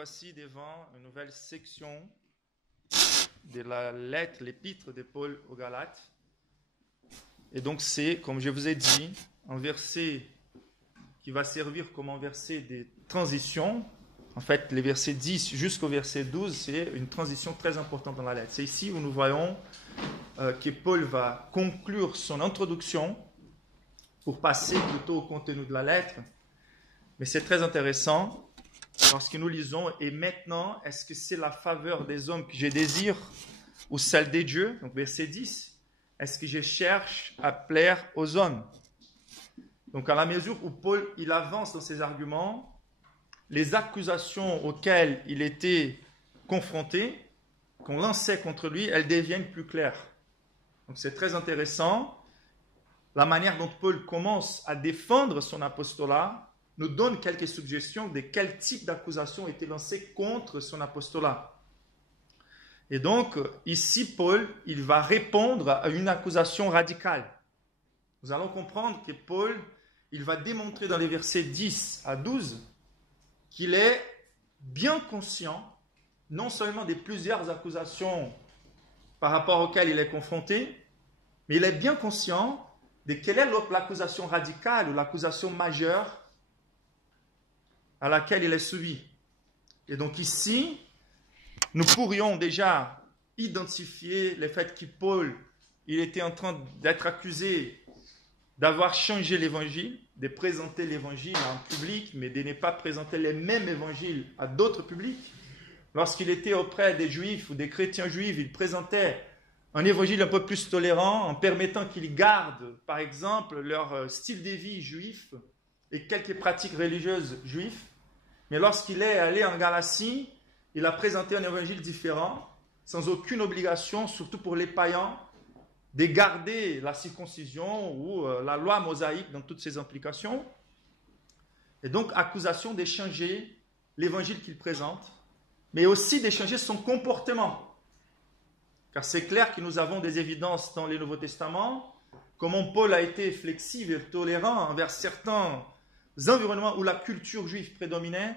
voici devant une nouvelle section de la lettre, l'épître de Paul aux Galates. Et donc c'est, comme je vous ai dit, un verset qui va servir comme un verset de transition. En fait, les versets 10 jusqu'au verset 12, c'est une transition très importante dans la lettre. C'est ici où nous voyons que Paul va conclure son introduction pour passer plutôt au contenu de la lettre. Mais c'est très intéressant parce que nous lisons « Et maintenant, est-ce que c'est la faveur des hommes que je désire ou celle des dieux ?» Donc verset 10. « Est-ce que je cherche à plaire aux hommes ?» Donc à la mesure où Paul il avance dans ses arguments, les accusations auxquelles il était confronté, qu'on lançait contre lui, elles deviennent plus claires. Donc c'est très intéressant. La manière dont Paul commence à défendre son apostolat nous donne quelques suggestions de quel type d'accusation était lancée contre son apostolat. Et donc, ici, Paul, il va répondre à une accusation radicale. Nous allons comprendre que Paul, il va démontrer dans les versets 10 à 12 qu'il est bien conscient, non seulement des plusieurs accusations par rapport auxquelles il est confronté, mais il est bien conscient de quelle est l'accusation radicale ou l'accusation majeure à laquelle il est soumis. Et donc ici, nous pourrions déjà identifier le fait que Paul, il était en train d'être accusé d'avoir changé l'évangile, de présenter l'évangile en public, mais de ne pas présenter les mêmes évangiles à d'autres publics. Lorsqu'il était auprès des juifs ou des chrétiens juifs, il présentait un évangile un peu plus tolérant en permettant qu'ils gardent, par exemple, leur style de vie juif et quelques pratiques religieuses juives. Mais lorsqu'il est allé en Galatie, il a présenté un évangile différent, sans aucune obligation, surtout pour les païens, de garder la circoncision ou la loi mosaïque dans toutes ses implications. Et donc, accusation d'échanger l'évangile qu'il présente, mais aussi d'échanger son comportement. Car c'est clair que nous avons des évidences dans le Nouveau Testament, comment Paul a été flexible et tolérant envers certains environnements où la culture juive prédominait.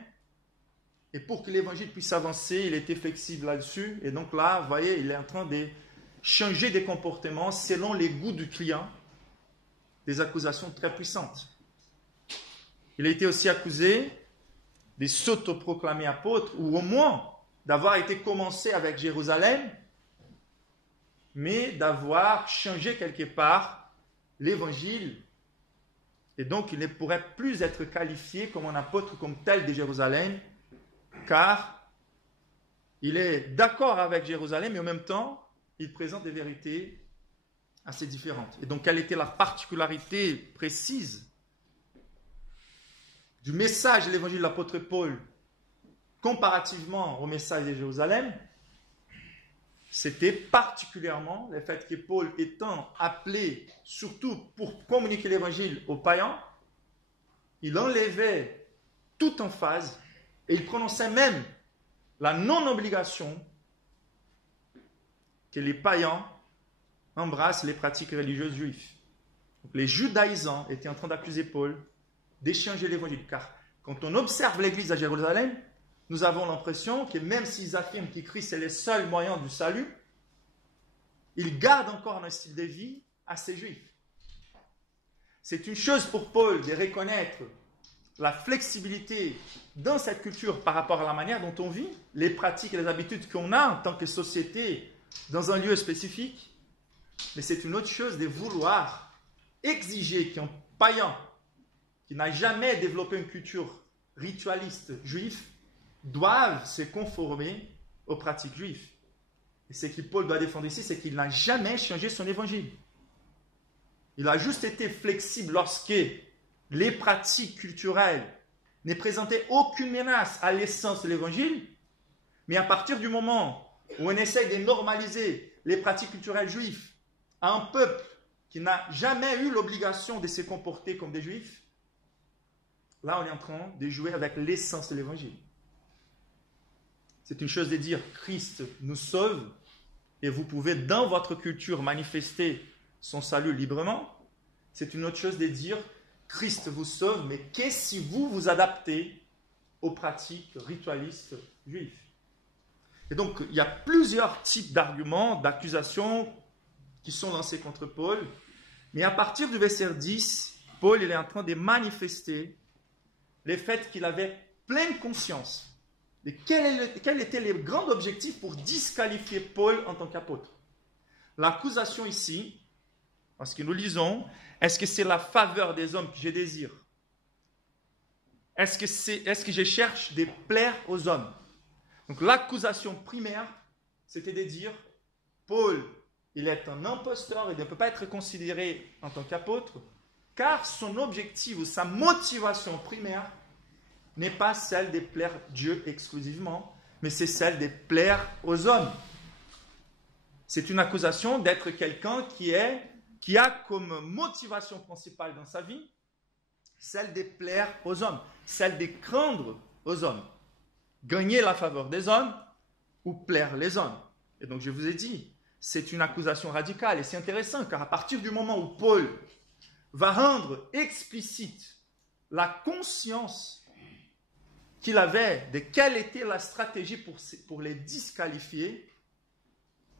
Et pour que l'évangile puisse avancer, il était flexible là-dessus. Et donc là, vous voyez, il est en train de changer des comportements selon les goûts du client, des accusations très puissantes. Il a été aussi accusé de s'autoproclamer apôtre, ou au moins d'avoir été commencé avec Jérusalem, mais d'avoir changé quelque part l'évangile. Et donc, il ne pourrait plus être qualifié comme un apôtre comme tel de Jérusalem, car il est d'accord avec Jérusalem, mais en même temps, il présente des vérités assez différentes. Et donc, quelle était la particularité précise du message de l'évangile de l'apôtre Paul comparativement au message de Jérusalem? C'était particulièrement le fait que Paul étant appelé, surtout pour communiquer l'évangile aux païens, il enlevait toute emphase et il prononçait même la non-obligation que les païens embrassent les pratiques religieuses juives. Donc, les judaïsants étaient en train d'accuser Paul d'échanger l'évangile. Car quand on observe l'église à Jérusalem, nous avons l'impression que même s'ils affirment que Christ est le seul moyen du salut, ils gardent encore un style de vie assez juif. C'est une chose pour Paul de reconnaître la flexibilité dans cette culture par rapport à la manière dont on vit, les pratiques et les habitudes qu'on a en tant que société dans un lieu spécifique. Mais c'est une autre chose de vouloir exiger qu'un païen qui n'a jamais développé une culture ritualiste juive doivent se conformer aux pratiques juives. Et ce que Paul doit défendre ici, c'est qu'il n'a jamais changé son évangile. Il a juste été flexible lorsque les pratiques culturelles ne présentaient aucune menace à l'essence de l'évangile, mais à partir du moment où on essaie de normaliser les pratiques culturelles juives à un peuple qui n'a jamais eu l'obligation de se comporter comme des juifs, là on est en train de jouer avec l'essence de l'évangile. C'est une chose de dire Christ nous sauve et vous pouvez dans votre culture manifester son salut librement. C'est une autre chose de dire Christ vous sauve, mais qu'est-ce si vous vous adaptez aux pratiques ritualistes juives. Et donc, il y a plusieurs types d'arguments, d'accusations qui sont lancés contre Paul. Mais à partir du verset 10, Paul il est en train de manifester le fait qu'il avait pleine conscience de quels étaient les grands objectifs pour disqualifier Paul en tant qu'apôtre. L'accusation ici, parce que nous lisons, est-ce que c'est la faveur des hommes que je désire? Est-ce que je cherche de plaire aux hommes? Donc l'accusation primaire, c'était de dire, Paul, il est un imposteur, il ne peut pas être considéré en tant qu'apôtre, car son objectif ou sa motivation primaire n'est pas celle de plaire Dieu exclusivement, mais c'est celle de plaire aux hommes. C'est une accusation d'être quelqu'un qui a comme motivation principale dans sa vie celle de plaire aux hommes, celle de craindre aux hommes, gagner la faveur des hommes ou plaire les hommes. Et donc je vous ai dit, c'est une accusation radicale et c'est intéressant car à partir du moment où Paul va rendre explicite la conscience qu'il avait de quelle était la stratégie pour les disqualifier,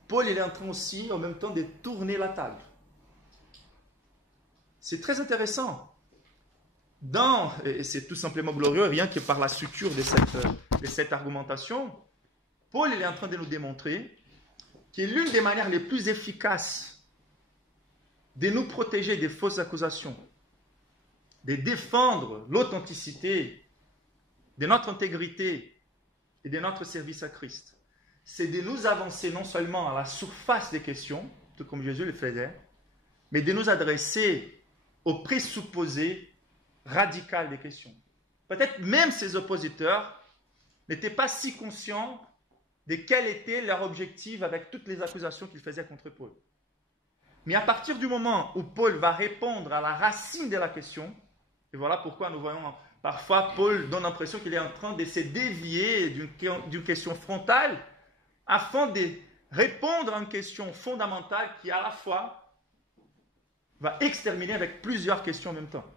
Paul il est en train aussi en même temps de tourner la table. C'est très intéressant. Et c'est tout simplement glorieux, rien que par la structure de cette argumentation, Paul il est en train de nous démontrer que l'une des manières les plus efficaces de nous protéger des fausses accusations, de défendre l'authenticité de notre intégrité et de notre service à Christ, c'est de nous avancer non seulement à la surface des questions, tout comme Jésus le faisait, mais de nous adresser aux présupposés radicaux des questions. Peut-être même ces oppositeurs n'étaient pas si conscients de quel était leur objectif avec toutes les accusations qu'ils faisaient contre Paul. Mais à partir du moment où Paul va répondre à la racine de la question, et voilà pourquoi nous voyons parfois Paul donne l'impression qu'il est en train de se dévier d'une question frontale afin de répondre à une question fondamentale qui à la fois va exterminer avec plusieurs questions en même temps.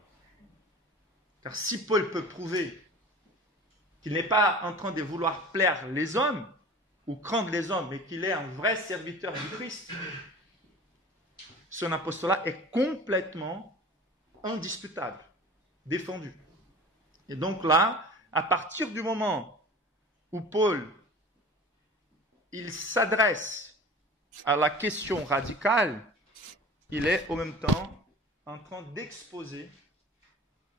Car si Paul peut prouver qu'il n'est pas en train de vouloir plaire les hommes ou craindre les hommes, mais qu'il est un vrai serviteur du Christ, son apostolat est complètement indiscutable, défendu. Et donc là, à partir du moment où Paul il s'adresse à la question radicale, il est en même temps en train d'exposer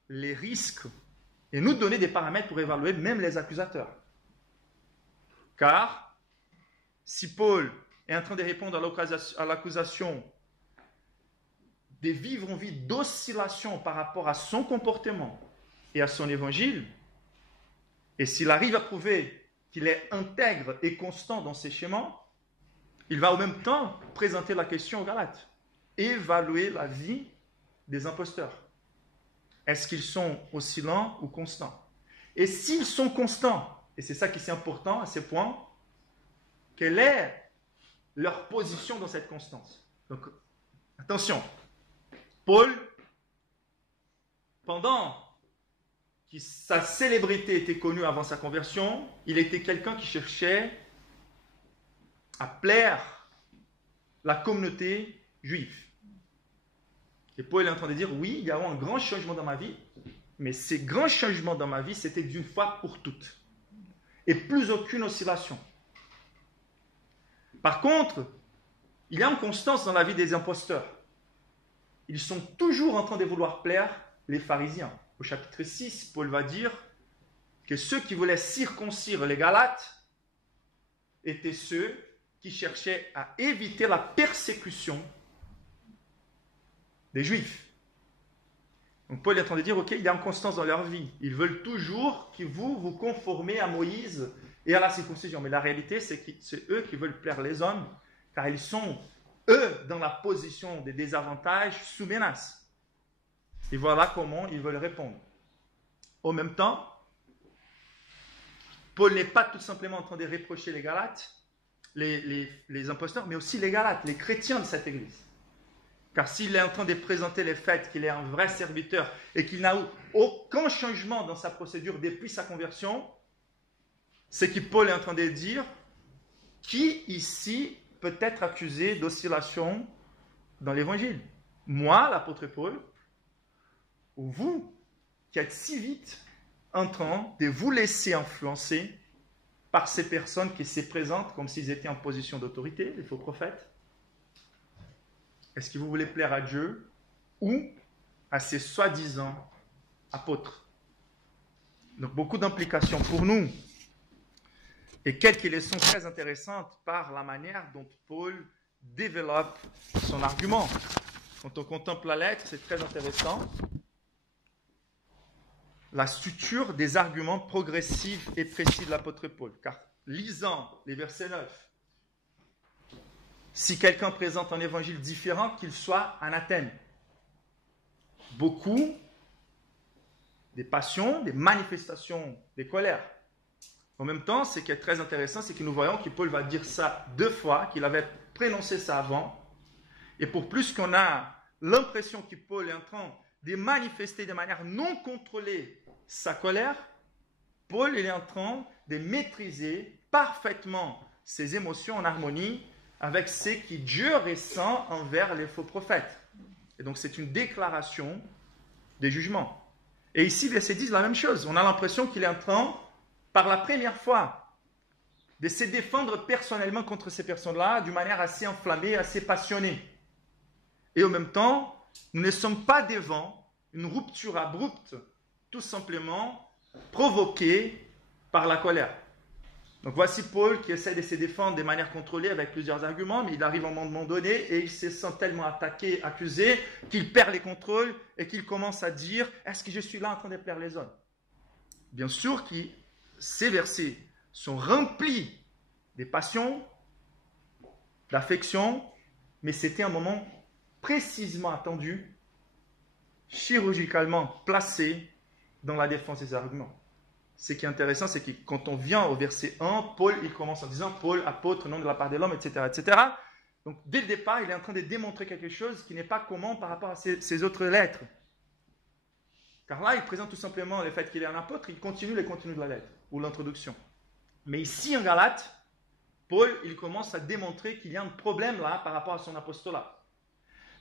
les risques et nous donner des paramètres pour évaluer même les accusateurs. Car si Paul est en train de répondre à l'accusation de vivre une vie d'oscillation par rapport à son comportement et à son évangile, et s'il arrive à prouver qu'il est intègre et constant dans ses schémas, il va en même temps présenter la question aux Galates, évaluer la vie des imposteurs. Est-ce qu'ils sont oscillants ou constants? Et s'ils sont constants, et c'est ça qui est important à ces points, quelle est leur position dans cette constance? Donc, attention, Paul, pendant que sa célébrité était connue avant sa conversion, il était quelqu'un qui cherchait à plaire la communauté juive. Et Paul est en train de dire, oui, il y a eu un grand changement dans ma vie, mais ces grands changements dans ma vie, c'était d'une fois pour toutes. Et plus aucune oscillation. Par contre, il y a une constance dans la vie des imposteurs. Ils sont toujours en train de vouloir plaire les pharisiens. Au chapitre 6, Paul va dire que ceux qui voulaient circoncire les Galates étaient ceux qui cherchaient à éviter la persécution des Juifs. Donc Paul est en train de dire, ok, il y a une constance dans leur vie. Ils veulent toujours que vous conformez à Moïse et à la circoncision. Mais la réalité, c'est que c'est eux qui veulent plaire les hommes, car ils sont, eux, dans la position des désavantages sous menace. Et voilà comment ils veulent répondre. En même temps, Paul n'est pas tout simplement en train de reprocher les Galates, les imposteurs, mais aussi les Galates, les chrétiens de cette église. Car s'il est en train de présenter les faits qu'il est un vrai serviteur et qu'il n'a eu aucun changement dans sa procédure depuis sa conversion, c'est que Paul est en train de dire qui ici peut être accusé d'oscillation dans l'évangile? Moi, l'apôtre Paul, ou vous qui êtes si vite en train de vous laisser influencer par ces personnes qui se présentent comme s'ils étaient en position d'autorité, les faux prophètes? Est-ce que vous voulez plaire à Dieu ou à ces soi-disant apôtres? Donc beaucoup d'implications pour nous et quelques leçons très intéressantes par la manière dont Paul développe son argument. Quand on contemple la lettre, c'est très intéressant. La structure des arguments progressifs et précis de l'apôtre Paul. Car lisant les versets 9, si quelqu'un présente un évangile différent, qu'il soit anathème. Beaucoup des passions, des manifestations, des colères. En même temps, ce qui est très intéressant, c'est que nous voyons que Paul va dire ça 2 fois, qu'il avait prononcé ça avant. Et pour plus qu'on a l'impression que Paul est en train de manifester de manière non contrôlée sa colère, Paul est en train de maîtriser parfaitement ses émotions en harmonie avec ce que Dieu ressent envers les faux prophètes. Et donc c'est une déclaration des jugements. Et ici, verset 10, la même chose. On a l'impression qu'il est en train, par la première fois, de se défendre personnellement contre ces personnes-là d'une manière assez enflammée, assez passionnée. Et en même temps, nous ne sommes pas devant une rupture abrupte, tout simplement provoquée par la colère. Donc voici Paul qui essaie de se défendre de manière contrôlée avec plusieurs arguments, mais il arrive à un moment donné et il se sent tellement attaqué, accusé, qu'il perd les contrôles et qu'il commence à dire « Est-ce que je suis là en train de perdre les hommes ?» Bien sûr que ces versets sont remplis de passion, d'affection, mais c'était un moment précisément attendu, chirurgicalement placé dans la défense des arguments. Ce qui est intéressant, c'est que quand on vient au verset 1, Paul, il commence en disant « Paul, apôtre, nom de la part de l'homme, etc. etc. » Donc, dès le départ, il est en train de démontrer quelque chose qui n'est pas commun par rapport à ces autres lettres. Car là, il présente tout simplement le fait qu'il est un apôtre, il continue le contenu de la lettre, ou l'introduction. Mais ici, en Galates, Paul, il commence à démontrer qu'il y a un problème là par rapport à son apostolat.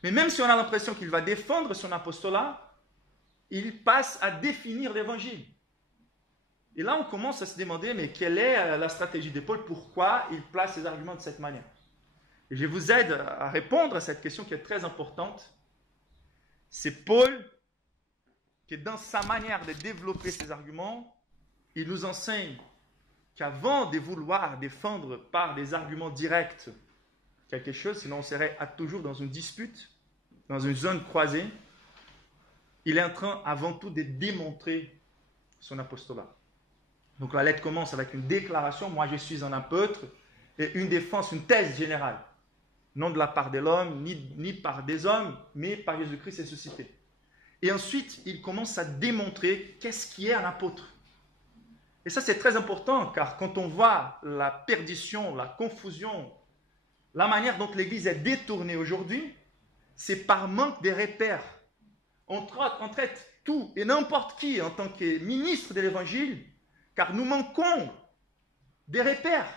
Mais même si on a l'impression qu'il va défendre son apostolat, il passe à définir l'évangile. Et là, on commence à se demander, mais quelle est la stratégie de Paul? Pourquoi il place ses arguments de cette manière? Et je vous aide à répondre à cette question qui est très importante. C'est Paul qui, dans sa manière de développer ses arguments, il nous enseigne qu'avant de vouloir défendre par des arguments directs quelque chose, sinon on serait toujours dans une dispute, dans une zone croisée, il est en train avant tout de démontrer son apostolat. Donc la lettre commence avec une déclaration, moi je suis un apôtre, et une défense, une thèse générale. Non de la part de l'homme, ni par des hommes, mais par Jésus-Christ ressuscité. Et ensuite, il commence à démontrer qu'est-ce qui est un apôtre. Et ça c'est très important, car quand on voit la perdition, la confusion, la manière dont l'Église est détournée aujourd'hui, c'est par manque de repères. On traite tout et n'importe qui en tant que ministre de l'Évangile, car nous manquons des repères.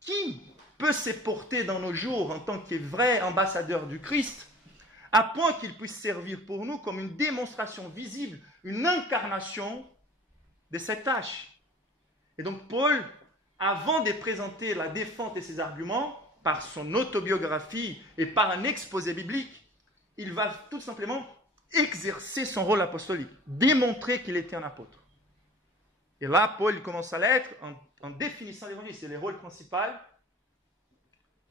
Qui peut se porter dans nos jours en tant que vrai ambassadeur du Christ, à point qu'il puisse servir pour nous comme une démonstration visible, une incarnation de cette tâche? Et donc Paul, avant de présenter la défense de ses arguments, par son autobiographie et par un exposé biblique, il va tout simplement exercer son rôle apostolique, démontrer qu'il était un apôtre. Et là, Paul commence sa lettre en définissant l'évangile. C'est le rôle principal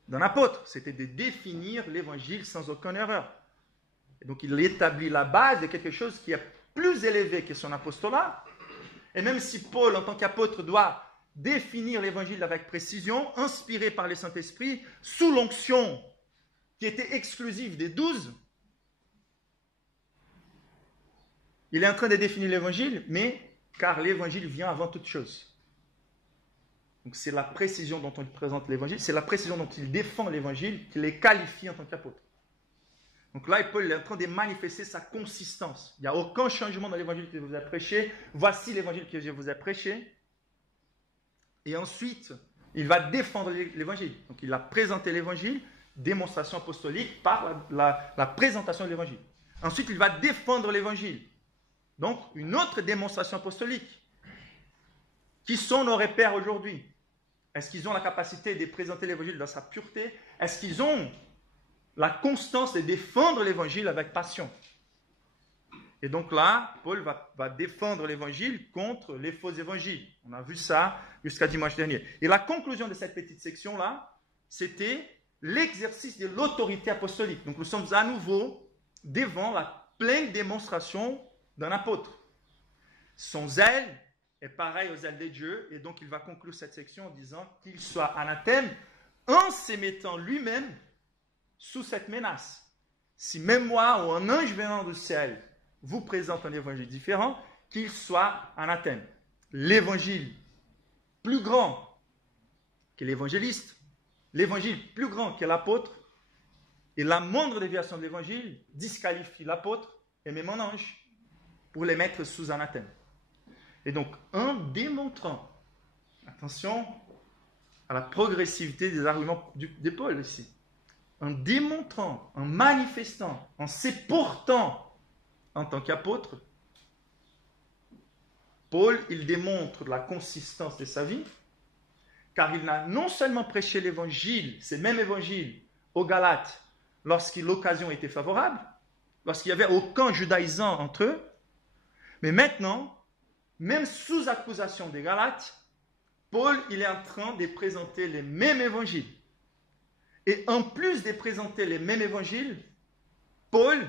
d'un apôtre. C'était de définir l'évangile sans aucune erreur. Et donc, il établit la base de quelque chose qui est plus élevé que son apostolat. Et même si Paul, en tant qu'apôtre, doit définir l'évangile avec précision, inspiré par le Saint-Esprit, sous l'onction qui était exclusive des 12, il est en train de définir l'évangile, mais car l'évangile vient avant toute chose. Donc c'est la précision dont on présente l'évangile, c'est la précision dont il défend l'évangile qui les qualifie en tant qu'apôtre. Donc là, Paul est en train de manifester sa consistance. Il n'y a aucun changement dans l'évangile que je vous ai prêché. Voici l'évangile que je vous ai prêché. Et ensuite, il va défendre l'évangile. Donc il a présenté l'évangile, démonstration apostolique par la présentation de l'évangile. Ensuite, il va défendre l'évangile. Donc, une autre démonstration apostolique. Qui sont nos repères aujourd'hui? Est-ce qu'ils ont la capacité de présenter l'évangile dans sa pureté? Est-ce qu'ils ont la constance de défendre l'évangile avec passion? Et donc là, Paul va défendre l'évangile contre les faux évangiles. On a vu ça jusqu'à dimanche dernier. Et la conclusion de cette petite section-là, c'était l'exercice de l'autorité apostolique. Donc nous sommes à nouveau devant la pleine démonstration d'un apôtre. Son zèle est pareil au zèle de Dieu, et donc il va conclure cette section en disant qu'il soit anathème en se mettant lui-même sous cette menace. Si même moi ou un ange venant du ciel vous présente un évangile différent, qu'il soit anathème. L'évangile plus grand que l'évangéliste, l'évangile plus grand que l'apôtre, et la moindre déviation de l'évangile disqualifie l'apôtre et même un ange pour les mettre sous anathème. Et donc, en démontrant, attention à la progressivité des arguments de Paul ici, en démontrant, en manifestant, en se portant en tant qu'apôtre, Paul, il démontre la consistance de sa vie, car il n'a non seulement prêché l'évangile, ce même évangile, aux Galates, lorsque l'occasion était favorable, lorsqu'il n'y avait aucun judaïsant entre eux, mais maintenant, même sous accusation des Galates, Paul, il est en train de présenter les mêmes évangiles. Et en plus de présenter les mêmes évangiles, Paul,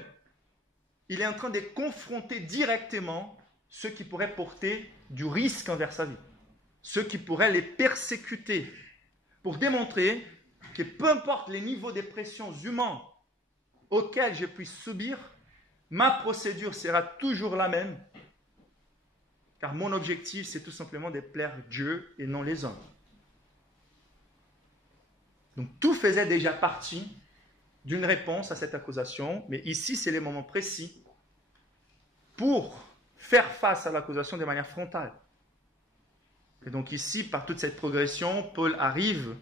il est en train de confronter directement ceux qui pourraient porter du risque envers sa vie, ceux qui pourraient les persécuter, pour démontrer que peu importe les niveaux de pressions humains auxquels je puisse subir, ma procédure sera toujours la même, car mon objectif, c'est tout simplement de plaire Dieu et non les hommes. Donc tout faisait déjà partie d'une réponse à cette accusation, mais ici, c'est le moment précis pour faire face à l'accusation de manière frontale. Et donc ici, par toute cette progression, Paul arrive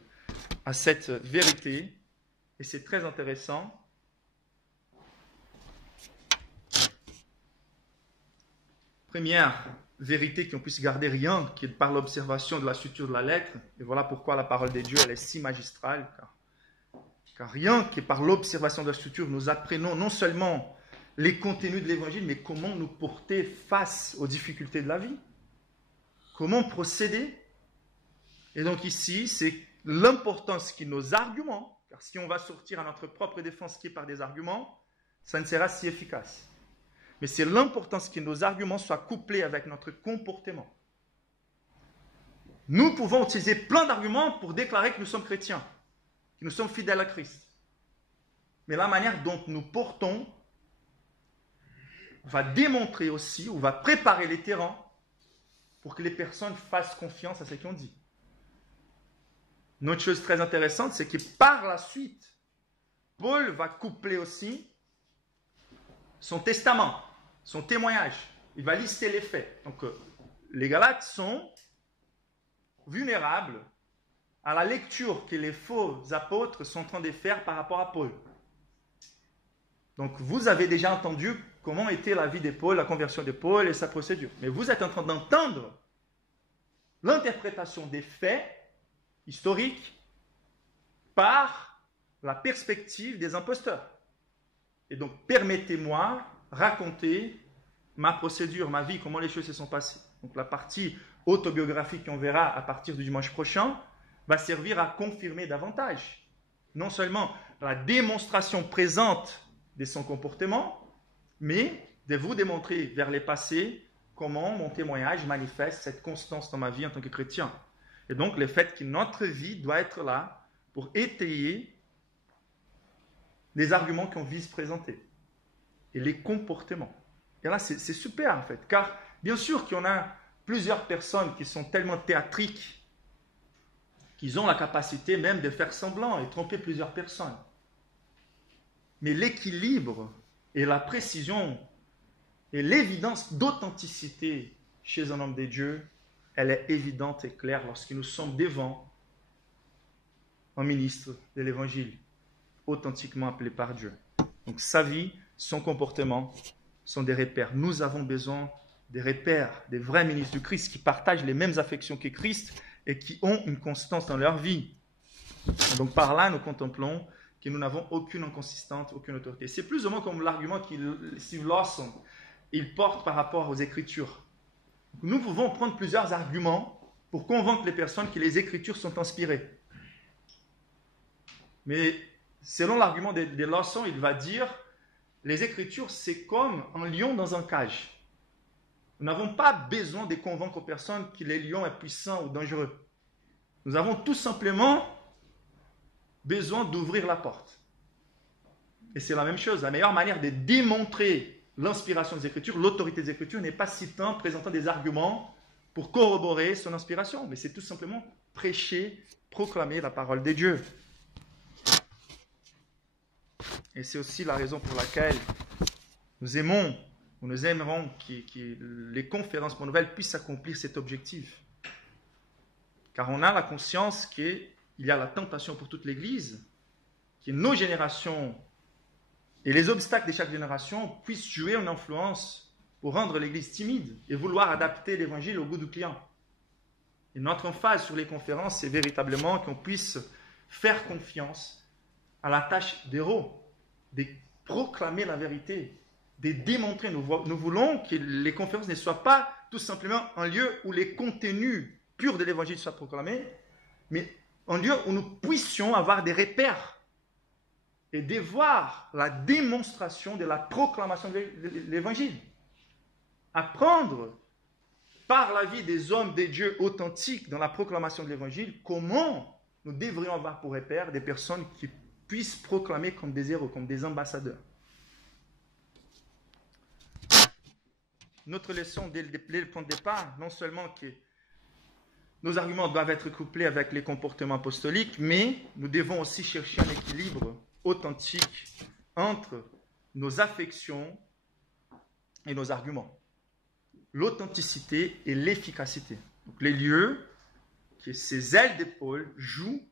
à cette vérité, et c'est très intéressant. Première vérité qu'on puisse garder rien que par l'observation de la structure de la lettre, et voilà pourquoi la parole de Dieu elle est si magistrale, car rien que par l'observation de la structure, nous apprenons non seulement les contenus de l'évangile, mais comment nous porter face aux difficultés de la vie, comment procéder. Et donc ici, c'est l'importance que nos arguments, car si on va sortir à notre propre défense qui est par des arguments, ça ne sera si efficace. Mais c'est l'importance que nos arguments soient couplés avec notre comportement. Nous pouvons utiliser plein d'arguments pour déclarer que nous sommes chrétiens, que nous sommes fidèles à Christ. Mais la manière dont nous portons va démontrer aussi, ou va préparer les terrains pour que les personnes fassent confiance à ce qu'on dit. Une autre chose très intéressante, c'est que par la suite, Paul va coupler aussi son testament, son témoignage. Il va lister les faits. Donc, les Galates sont vulnérables à la lecture que les faux apôtres sont en train de faire par rapport à Paul. Donc, vous avez déjà entendu comment était la vie de Paul, la conversion de Paul et sa procédure. Mais vous êtes en train d'entendre l'interprétation des faits historiques par la perspective des imposteurs. Et donc, permettez-moi raconter ma procédure, ma vie, comment les choses se sont passées. Donc, la partie autobiographique qu'on verra à partir du dimanche prochain va servir à confirmer davantage non seulement la démonstration présente de son comportement, mais de vous démontrer vers les passés comment mon témoignage manifeste cette constance dans ma vie en tant que chrétien. Et donc, le fait que notre vie doit être là pour étayer les arguments qu'on vise présenter et les comportements. Et là, c'est super en fait, car bien sûr qu'il y en a plusieurs personnes qui sont tellement théâtriques qu'ils ont la capacité même de faire semblant et tromper plusieurs personnes. Mais l'équilibre et la précision et l'évidence d'authenticité chez un homme de Dieu, elle est évidente et claire lorsque nous sommes devant un ministre de l'Évangile, authentiquement appelé par Dieu. Donc sa vie, son comportement sont des repères. Nous avons besoin des repères, des vrais ministres du Christ qui partagent les mêmes affections que Christ et qui ont une constance dans leur vie. Et donc par là, nous contemplons que nous n'avons aucune inconsistance, aucune autorité. C'est plus ou moins comme l'argument Steve Lawson il porte par rapport aux Écritures. Nous pouvons prendre plusieurs arguments pour convaincre les personnes que les Écritures sont inspirées. Mais selon l'argument de Lawson, il va dire les Écritures, c'est comme un lion dans un cage. Nous n'avons pas besoin de convaincre aux personnes que le lion est puissant ou dangereux. Nous avons tout simplement besoin d'ouvrir la porte. Et c'est la même chose. La meilleure manière de démontrer l'inspiration des Écritures, l'autorité des Écritures, n'est pas citant, présentant des arguments pour corroborer son inspiration, mais c'est tout simplement prêcher, proclamer la parole de Dieu. Et c'est aussi la raison pour laquelle nous aimons, ou nous aimerons que les conférences pour nouvelles puissent accomplir cet objectif. Car on a la conscience qu'il y a la tentation pour toute l'Église, que nos générations et les obstacles de chaque génération puissent jouer une influence pour rendre l'Église timide et vouloir adapter l'Évangile au goût du client. Et notre emphase sur les conférences, c'est véritablement qu'on puisse faire confiance à la tâche d'héros, de proclamer la vérité, de démontrer. Nous voulons que les conférences ne soient pas tout simplement un lieu où les contenus purs de l'Évangile soient proclamés, mais un lieu où nous puissions avoir des repères et de voir la démonstration de la proclamation de l'Évangile. Apprendre par la vie des hommes, des dieux authentiques dans la proclamation de l'Évangile, comment nous devrions avoir pour repère des personnes qui puissent proclamer comme des héros, comme des ambassadeurs. Notre leçon dès le point de départ, non seulement que nos arguments doivent être couplés avec les comportements apostoliques, mais nous devons aussi chercher un équilibre authentique entre nos affections et nos arguments. L'authenticité et l'efficacité. Donc les lieux que ces ailes d'épaule jouent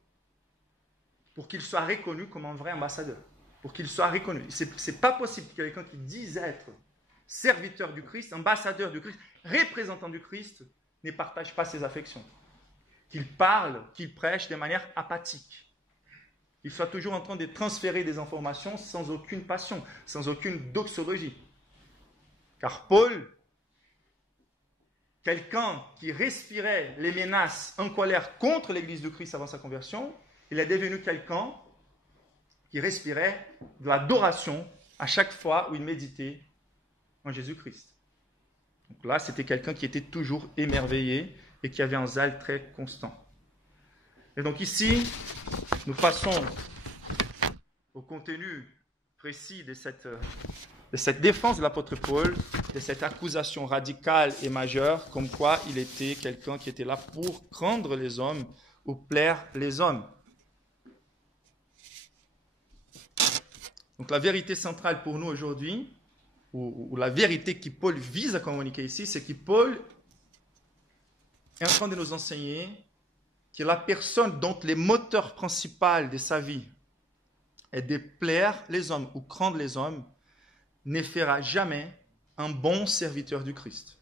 pour qu'il soit reconnu comme un vrai ambassadeur, pour qu'il soit reconnu. Ce n'est pas possible que quelqu'un qui dise être serviteur du Christ, ambassadeur du Christ, représentant du Christ, ne partage pas ses affections. Qu'il parle, qu'il prêche de manière apathique. Il soit toujours en train de transférer des informations sans aucune passion, sans aucune doxologie. Car Paul, quelqu'un qui respirait les menaces en colère contre l'Église du Christ avant sa conversion, il est devenu quelqu'un qui respirait de l'adoration à chaque fois où il méditait en Jésus-Christ. Donc là, c'était quelqu'un qui était toujours émerveillé et qui avait un zèle très constant. Et donc ici, nous passons au contenu précis de cette défense de l'apôtre Paul, de cette accusation radicale et majeure, comme quoi il était quelqu'un qui était là pour prendre les hommes ou plaire les hommes. Donc la vérité centrale pour nous aujourd'hui, ou la vérité que Paul vise à communiquer ici, c'est que Paul est en train de nous enseigner que la personne dont le moteur principal de sa vie est de plaire les hommes ou prendre les hommes ne fera jamais un bon serviteur du Christ.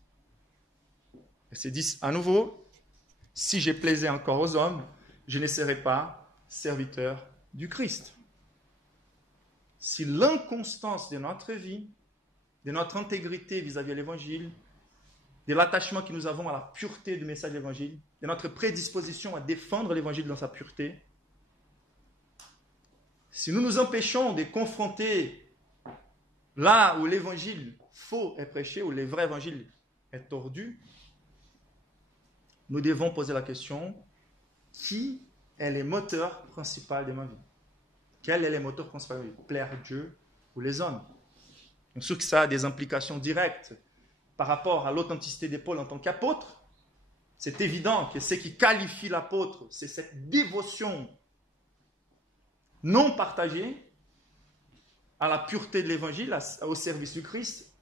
Et c'est dit à nouveau, si je plaisais encore aux hommes, je ne serais pas serviteur du Christ. Si l'inconstance de notre vie, de notre intégrité vis-à-vis de l'Évangile, de l'attachement que nous avons à la pureté du message de l'Évangile, de notre prédisposition à défendre l'Évangile dans sa pureté, si nous nous empêchons de confronter là où l'Évangile faux est prêché, où le vrai Évangile est tordu, nous devons poser la question, qui est le moteur principal de ma vie? Quel est le moteur principal de ma vie? Plaire Dieu ou les hommes? Bien sûr que ça a des implications directes par rapport à l'authenticité de Paul en tant qu'apôtre. C'est évident que ce qui qualifie l'apôtre, c'est cette dévotion non partagée à la pureté de l'évangile, au service du Christ.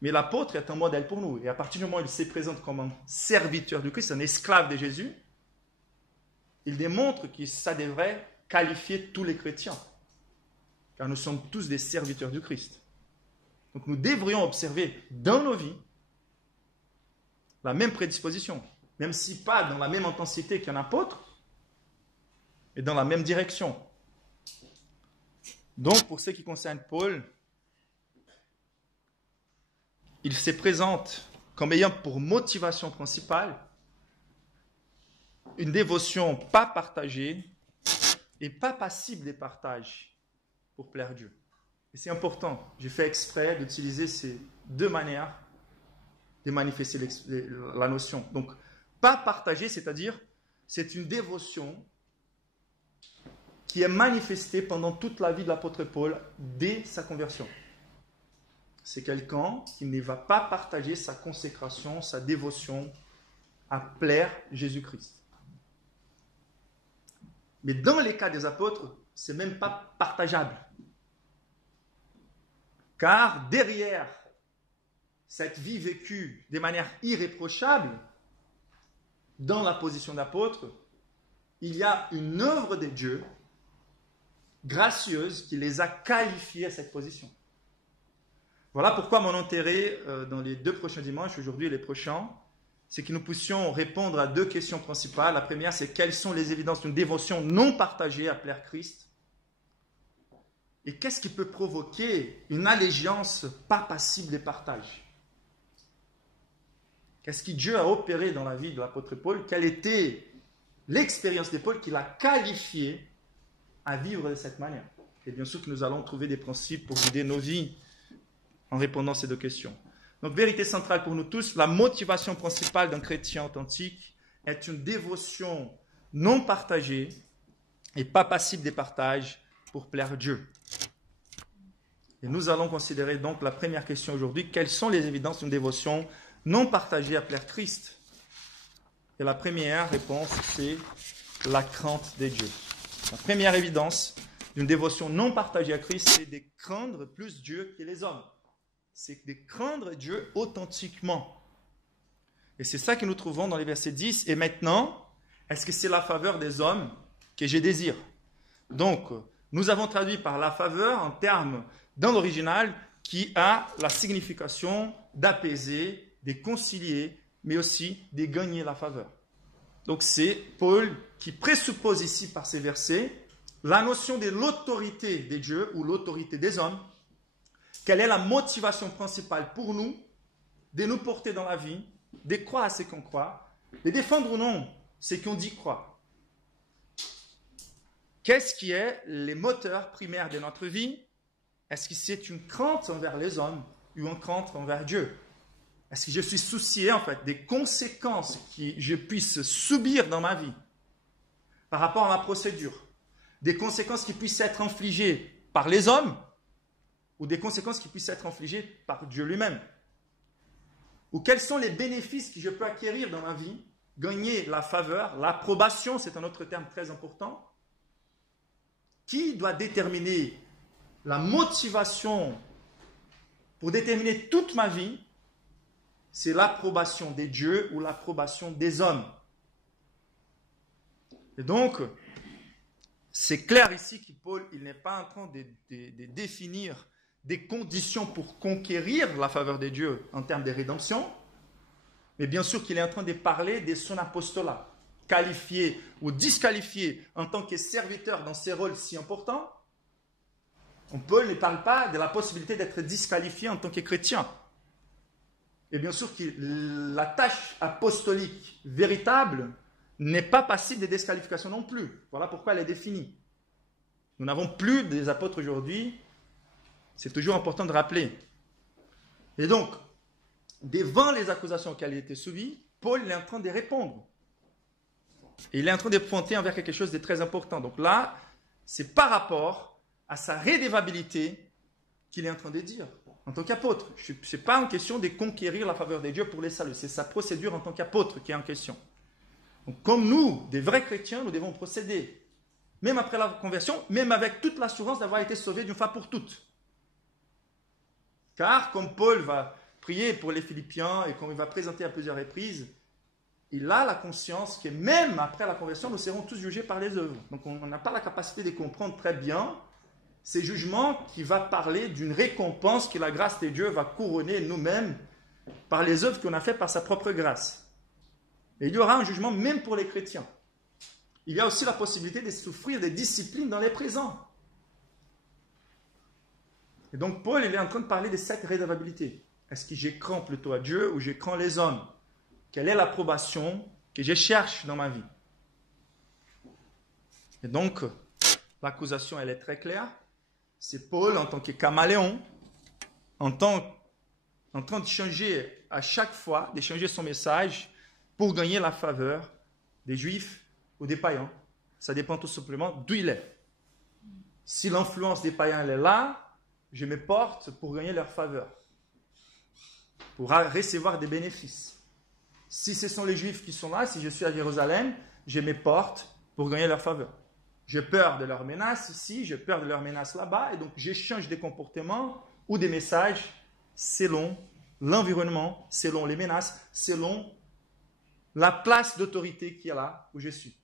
Mais l'apôtre est un modèle pour nous. Et à partir du moment où il se présente comme un serviteur du Christ, un esclave de Jésus, il démontre que ça devrait qualifier tous les chrétiens. Car nous sommes tous des serviteurs du Christ. Donc nous devrions observer dans nos vies la même prédisposition, même si pas dans la même intensité qu'un apôtre, mais dans la même direction. Donc pour ce qui concerne Paul, il se présente comme ayant pour motivation principale une dévotion pas partagée et pas passible des partages pour plaire Dieu. Et c'est important, j'ai fait exprès d'utiliser ces deux manières de manifester la notion. Donc, pas partagée, c'est-à-dire, c'est une dévotion qui est manifestée pendant toute la vie de l'apôtre Paul dès sa conversion. C'est quelqu'un qui ne va pas partager sa consécration, sa dévotion à plaire Jésus-Christ. Mais dans les cas des apôtres, ce n'est même pas partageable. Car derrière cette vie vécue de manière irréprochable, dans la position d'apôtre, il y a une œuvre de Dieu gracieuse qui les a qualifiés à cette position. Voilà pourquoi mon intérêt dans les 2 prochains dimanches, aujourd'hui et les prochains, c'est que nous puissions répondre à 2 questions principales. La première, c'est quelles sont les évidences d'une dévotion non partagée à plaire Christ? Et qu'est-ce qui peut provoquer une allégeance pas passible des partages? Qu'est-ce que Dieu a opéré dans la vie de l'apôtre Paul? Quelle était l'expérience de Paul qui l'a qualifié à vivre de cette manière? Et bien sûr que nous allons trouver des principes pour guider nos vies en répondant à ces 2 questions. Donc, vérité centrale pour nous tous, la motivation principale d'un chrétien authentique est une dévotion non partagée et pas passible des partages pour plaire Dieu. Et nous allons considérer donc la première question aujourd'hui. Quelles sont les évidences d'une dévotion non partagée à plaire Christ? Et la première réponse, c'est la crainte de Dieu. La première évidence d'une dévotion non partagée à Christ, c'est de craindre plus Dieu que les hommes. C'est de craindre Dieu authentiquement. Et c'est ça que nous trouvons dans les versets 10. Et maintenant, est-ce que c'est la faveur des hommes que je désire? Donc, nous avons traduit par la faveur en termes dans l'original qui a la signification d'apaiser, de concilier, mais aussi de gagner la faveur. Donc c'est Paul qui présuppose ici par ces versets la notion de l'autorité de Dieu ou l'autorité des hommes. Quelle est la motivation principale pour nous de nous porter dans la vie, de croire à ce qu'on croit, de défendre ou non ce qu'on dit croire? Qu'est-ce qui est les moteurs primaires de notre vie? Est-ce que c'est une crainte envers les hommes ou une crainte envers Dieu? Est-ce que je suis soucié en fait des conséquences que je puisse subir dans ma vie par rapport à ma procédure? Des conséquences qui puissent être infligées par les hommes ou des conséquences qui puissent être infligées par Dieu lui-même? Ou quels sont les bénéfices que je peux acquérir dans ma vie? Gagner la faveur, l'approbation, c'est un autre terme très important. Qui doit déterminer la motivation pour déterminer toute ma vie? C'est l'approbation des dieux ou l'approbation des hommes. Et donc, c'est clair ici que Paul, il n'est pas en train de définir des conditions pour conquérir la faveur des dieux en termes de rédemption, mais bien sûr qu'il est en train de parler de son apostolat, qualifié ou disqualifié en tant que serviteur dans ces rôles si importants. Paul ne parle pas de la possibilité d'être disqualifié en tant que chrétien. Et bien sûr que la tâche apostolique véritable n'est pas passible de disqualification non plus. Voilà pourquoi elle est définie. Nous n'avons plus des apôtres aujourd'hui. C'est toujours important de rappeler. Et donc, devant les accusations auxquelles il était soumis, Paul est en train de répondre. Et il est en train de pointer envers quelque chose de très important. Donc là, c'est par rapport à sa rédévabilité qu'il est en train de dire en tant qu'apôtre. Ce n'est pas en question de conquérir la faveur des dieux pour les saluts. C'est sa procédure en tant qu'apôtre qui est en question. Donc, comme nous, des vrais chrétiens, nous devons procéder. même après la conversion, même avec toute l'assurance d'avoir été sauvé d'une fois pour toutes. Car comme Paul va prier pour les Philippiens et comme il va présenter à plusieurs reprises, il a la conscience que même après la conversion, nous serons tous jugés par les œuvres. Donc on n'a pas la capacité de comprendre très bien ces jugements qui va parler d'une récompense que la grâce de Dieu va couronner nous-mêmes par les œuvres qu'on a faites par sa propre grâce. Et il y aura un jugement même pour les chrétiens. Il y a aussi la possibilité de souffrir des disciplines dans les présents. Et donc Paul il est en train de parler de cette rédavabilité. Est-ce que j'ai craint plutôt à Dieu ou j'ai craint les hommes? Quelle est l'approbation que je cherche dans ma vie? Et donc, l'accusation, elle est très claire. C'est Paul, en tant que caméléon, en train de changer à chaque fois, de changer son message pour gagner la faveur des Juifs ou des païens. Ça dépend tout simplement d'où il est. Si l'influence des païens elle est là, je me porte pour gagner leur faveur, pour recevoir des bénéfices. Si ce sont les Juifs qui sont là, si je suis à Jérusalem, je me porte pour gagner leur faveur. J'ai peur de leurs menaces ici, j'ai peur de leurs menaces là-bas, et donc j'échange des comportements ou des messages selon l'environnement, selon les menaces, selon la place d'autorité qui est là où je suis.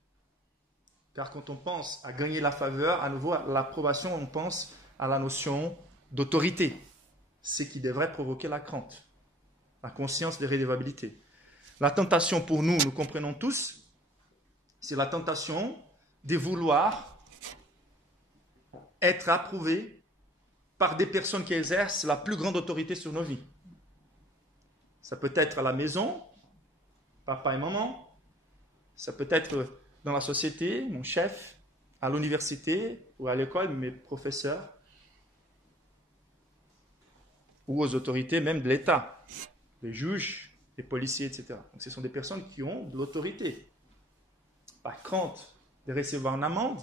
Car quand on pense à gagner la faveur, à nouveau, à l'approbation, on pense à la notion d'autorité, ce qui devrait provoquer la crainte, la conscience de rédevabilité. La tentation pour nous, nous comprenons tous, c'est la tentation de vouloir être approuvé par des personnes qui exercent la plus grande autorité sur nos vies. Ça peut être à la maison, papa et maman, ça peut être dans la société, mon chef, à l'université ou à l'école, mes professeurs, ou aux autorités même de l'État, les juges, les policiers, etc. Donc ce sont des personnes qui ont de l'autorité. Par crainte de recevoir une amende,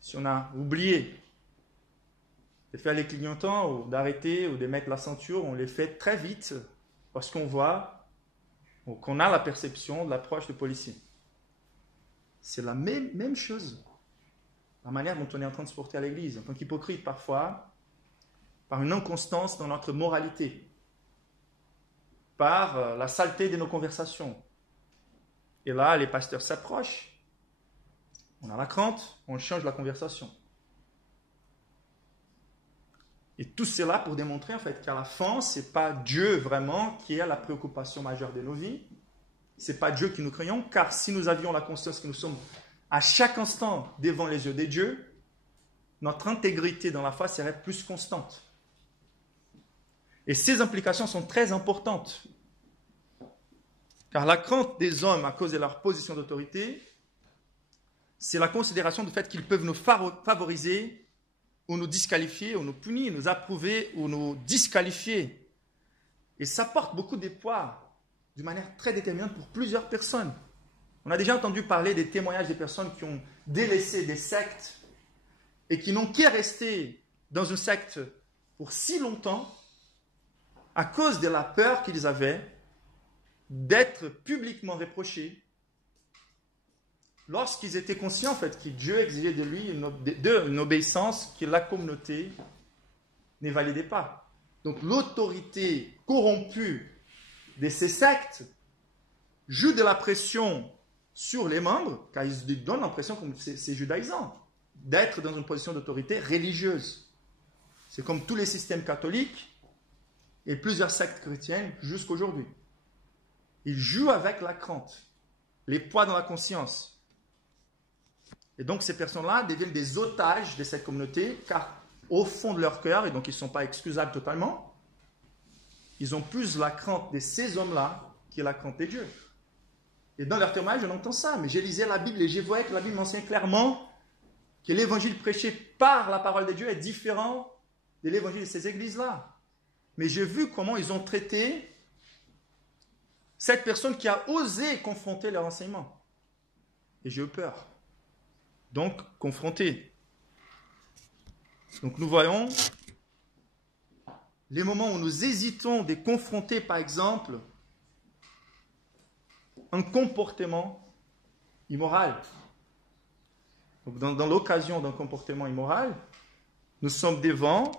si on a oublié de faire les clignotants ou d'arrêter ou de mettre la ceinture, on les fait très vite parce qu'on voit ou qu'on a la perception de l'approche du policier. C'est la même chose. La manière dont on est en train de se porter à l'église, en tant qu'hypocrite parfois, par une inconstance dans notre moralité, par la saleté de nos conversations. Et là, les pasteurs s'approchent, on a la crainte, on change la conversation. Et tout cela pour démontrer en fait qu'à la fin, ce n'est pas Dieu vraiment qui est la préoccupation majeure de nos vies. Ce n'est pas Dieu que nous craignons, car si nous avions la conscience que nous sommes à chaque instant devant les yeux de Dieu, notre intégrité dans la foi serait plus constante. Et ces implications sont très importantes. Car la crainte des hommes à cause de leur position d'autorité, c'est la considération du fait qu'ils peuvent nous favoriser ou nous disqualifier, ou nous punir, nous approuver ou nous disqualifier. Et ça porte beaucoup de poids d'une manière très déterminante pour plusieurs personnes. On a déjà entendu parler des témoignages des personnes qui ont délaissé des sectes et qui n'ont qu'à rester dans une secte pour si longtemps à cause de la peur qu'ils avaient d'être publiquement reprochés lorsqu'ils étaient conscients en fait, que Dieu exigeait de lui une obéissance que la communauté ne validait pas. Donc l'autorité corrompue de ces sectes joue de la pression sur les membres, car ils donnent l'impression, comme c'est judaïsant, d'être dans une position d'autorité religieuse. C'est comme tous les systèmes catholiques et plusieurs sectes chrétiennes jusqu'à aujourd'hui. Ils jouent avec la crainte, les poids dans la conscience. Et donc ces personnes-là deviennent des otages de cette communauté, car au fond de leur cœur, et donc ils ne sont pas excusables totalement, ils ont plus la crainte de ces hommes-là que la crainte de Dieu. Et dans leur témoignage, on entend ça, mais j'ai lisé la Bible et j'ai vu que la Bible m'enseigne clairement que l'évangile prêché par la parole de Dieu est différent de l'évangile de ces églises-là. Mais j'ai vu comment ils ont traité cette personne qui a osé confronter leur enseignement. Et j'ai eu peur. Donc, confronter. Donc, nous voyons les moments où nous hésitons de confronter, par exemple, un comportement immoral. Donc, dans l'occasion d'un comportement immoral, nous sommes devant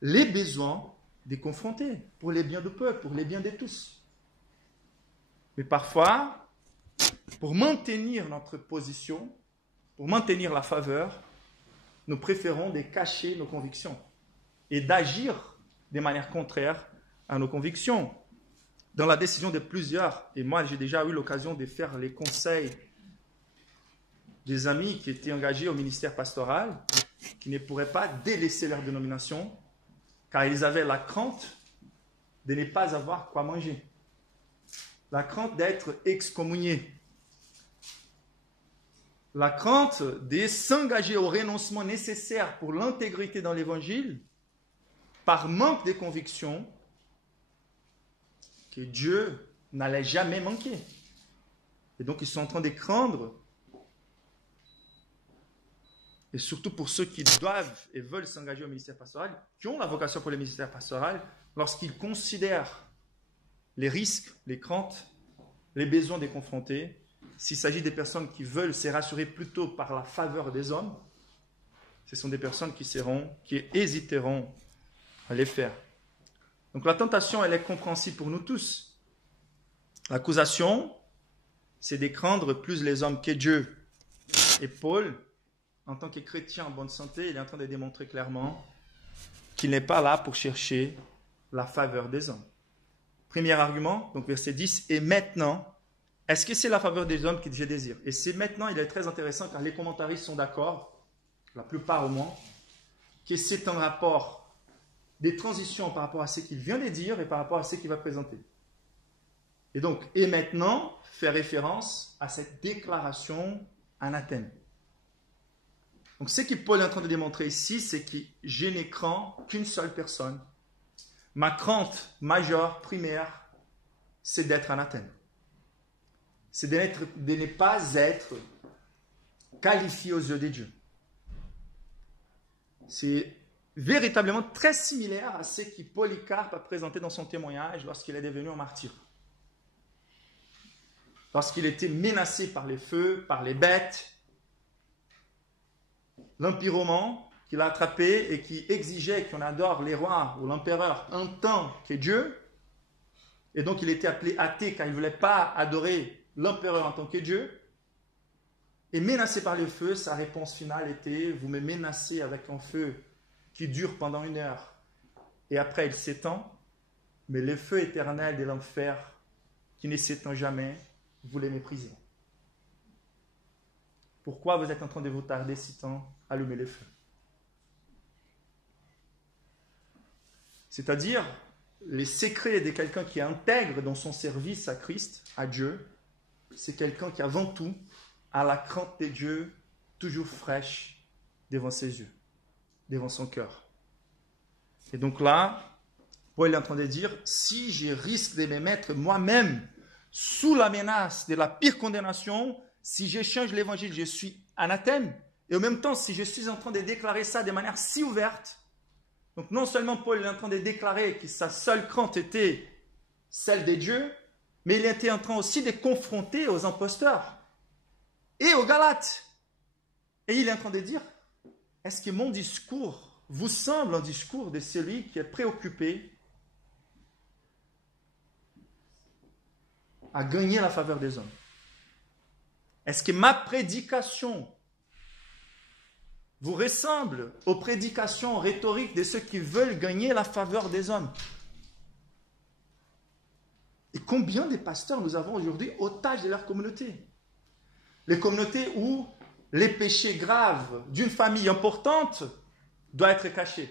les besoins des confrontés, pour les biens du peuple, pour les biens de tous. Mais parfois, pour maintenir notre position, pour maintenir la faveur, nous préférons de cacher nos convictions et d'agir de manière contraire à nos convictions. Dans la décision de plusieurs, et moi j'ai déjà eu l'occasion de faire les conseils des amis qui étaient engagés au ministère pastoral, qui ne pourraient pas délaisser leur dénomination, car ils avaient la crainte de ne pas avoir quoi manger, la crainte d'être excommuniés, la crainte de s'engager au renoncement nécessaire pour l'intégrité dans l'évangile, par manque de conviction que Dieu n'allait jamais manquer. Et donc ils sont en train de craindre, et surtout pour ceux qui doivent et veulent s'engager au ministère pastoral, qui ont la vocation pour le ministère pastoral, lorsqu'ils considèrent les risques, les craintes, les besoins des confrontés, s'il s'agit des personnes qui veulent se rassurer plutôt par la faveur des hommes, ce sont des personnes qui hésiteront à les faire. Donc la tentation, elle est compréhensible pour nous tous. L'accusation, c'est de craindre plus les hommes que Dieu. Et Paul, en tant que chrétien en bonne santé, il est en train de démontrer clairement qu'il n'est pas là pour chercher la faveur des hommes. Premier argument, donc verset 10, et maintenant, est-ce que c'est la faveur des hommes que je désire? Et c'est maintenant, il est très intéressant car les commentaristes sont d'accord, la plupart au moins, que c'est un rapport des transitions par rapport à ce qu'il vient de dire et par rapport à ce qu'il va présenter. Et donc, et maintenant, fait référence à cette déclaration anathème. Donc, ce que Paul est en train de démontrer ici, c'est que je n'ai craint qu'une seule personne. Ma crainte majeure, primaire, c'est d'être anathème. C'est de ne pas être qualifié aux yeux de Dieu. C'est véritablement très similaire à ce que Polycarpe a présenté dans son témoignage lorsqu'il est devenu un martyr. Lorsqu'il était menacé par les feux, par les bêtes, l'empyromane qu'il a attrapé et qui exigeait qu'on adore les rois ou l'empereur en tant que Dieu, et donc il était appelé athée car il ne voulait pas adorer l'empereur en tant que Dieu, et menacé par le feu, sa réponse finale était: vous me menacez avec un feu qui dure pendant 1 heure, et après il s'étend, mais le feu éternel de l'enfer, qui ne s'étend jamais, vous les méprisez. Pourquoi vous êtes en train de vous tarder si tant à allumer le feu? C'est-à-dire, les secrets de quelqu'un qui intègre dans son service à Christ, à Dieu, c'est quelqu'un qui avant tout a la crainte de Dieu toujours fraîche devant ses yeux, devant son cœur. Et donc là, Paul est en train de dire, si je risque de me mettre moi-même sous la menace de la pire condamnation, si j'échange l'évangile, je suis anathème. Et en même temps, si je suis en train de déclarer ça de manière si ouverte, donc non seulement Paul est en train de déclarer que sa seule crainte était celle de Dieu, mais il était en train aussi de confronter aux imposteurs et aux Galates. Et il est en train de dire, est-ce que mon discours vous semble un discours de celui qui est préoccupé à gagner la faveur des hommes? Est-ce que ma prédication vous ressemble aux prédications rhétoriques de ceux qui veulent gagner la faveur des hommes? Et combien de pasteurs nous avons aujourd'hui otages de leur communauté? Les communautés où les péchés graves d'une famille importante doivent être cachés.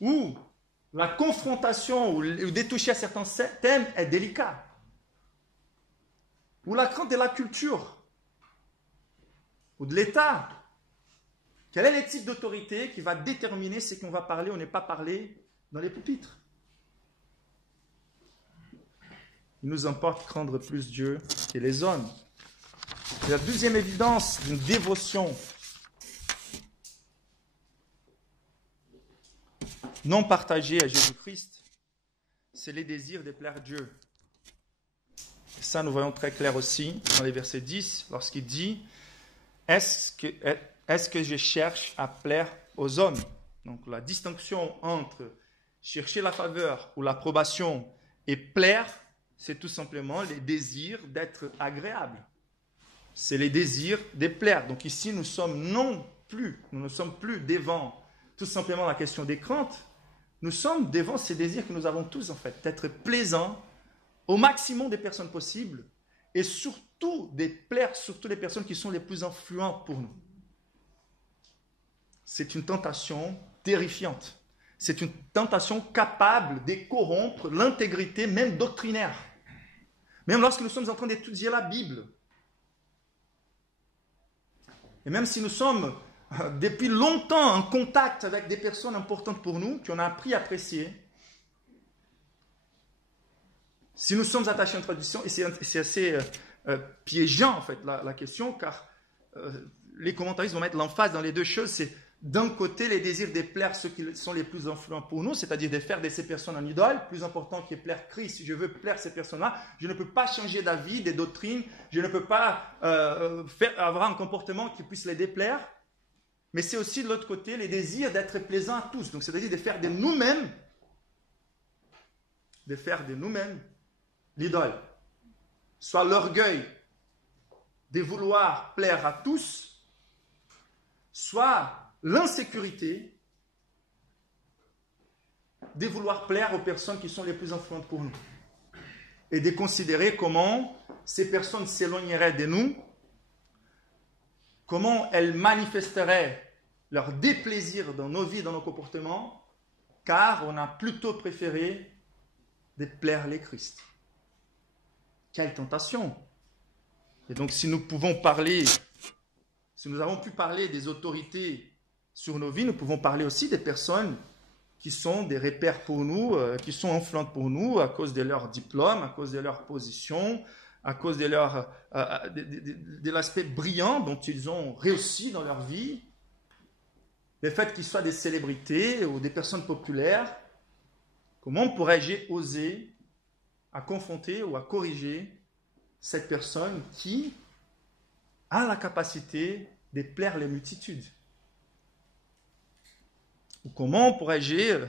Où la confrontation ou détoucher à certains thèmes est délicat. Où la crainte de la culture ou de l'État. Quel est le type d'autorité qui va déterminer ce qu'on va parler ou ne pas parler dans les pupitres? Il nous importe craindre plus Dieu que les hommes. Et la deuxième évidence d'une dévotion non partagée à Jésus-Christ, c'est les désirs de plaire Dieu. ça nous voyons très clair aussi dans les versets 10, lorsqu'il dit « Est-ce que je cherche à plaire aux hommes ?» Donc la distinction entre chercher la faveur ou l'approbation et plaire, c'est tout simplement les désirs d'être agréable. C'est les désirs de plaire. Donc ici, nous ne sommes plus devant tout simplement la question des craintes. Nous sommes devant ces désirs que nous avons tous en fait, d'être plaisants au maximum des personnes possibles et surtout de plaire surtout les personnes qui sont les plus influentes pour nous. C'est une tentation terrifiante. C'est une tentation capable de corrompre l'intégrité même doctrinaire. Même lorsque nous sommes en train d'étudier la Bible. Et même si nous sommes depuis longtemps en contact avec des personnes importantes pour nous, qu'on a appris à apprécier, si nous sommes attachés à une tradition, et c'est assez piégeant en fait la question, car les commentaristes vont mettre l'emphase dans les deux choses, c'est d'un côté les désirs de plaire ceux qui sont les plus influents pour nous, c'est-à-dire de faire de ces personnes un idole, plus important que plaire Christ. Si je veux plaire ces personnes-là, je ne peux pas changer d'avis, des doctrines, je ne peux pas avoir un comportement qui puisse les déplaire, mais c'est aussi de l'autre côté les désirs d'être plaisants à tous, donc c'est-à-dire de faire de nous-mêmes l'idole, soit l'orgueil de vouloir plaire à tous, soit l'insécurité de vouloir plaire aux personnes qui sont les plus influentes pour nous et de considérer comment ces personnes s'éloigneraient de nous, comment elles manifesteraient leur déplaisir dans nos vies, dans nos comportements, car on a plutôt préféré de plaire les Christ. Quelle tentation! Et donc si nous avons pu parler des autorités sur nos vies, nous pouvons parler aussi des personnes qui sont des repères pour nous, qui sont influentes pour nous à cause de leur diplôme, à cause de leur position, à cause de l'aspect brillant dont ils ont réussi dans leur vie, le fait qu'ils soient des célébrités ou des personnes populaires. Comment pourrais-je oser à confronter ou à corriger cette personne qui a la capacité de plaire les multitudes? Ou comment pourrais-je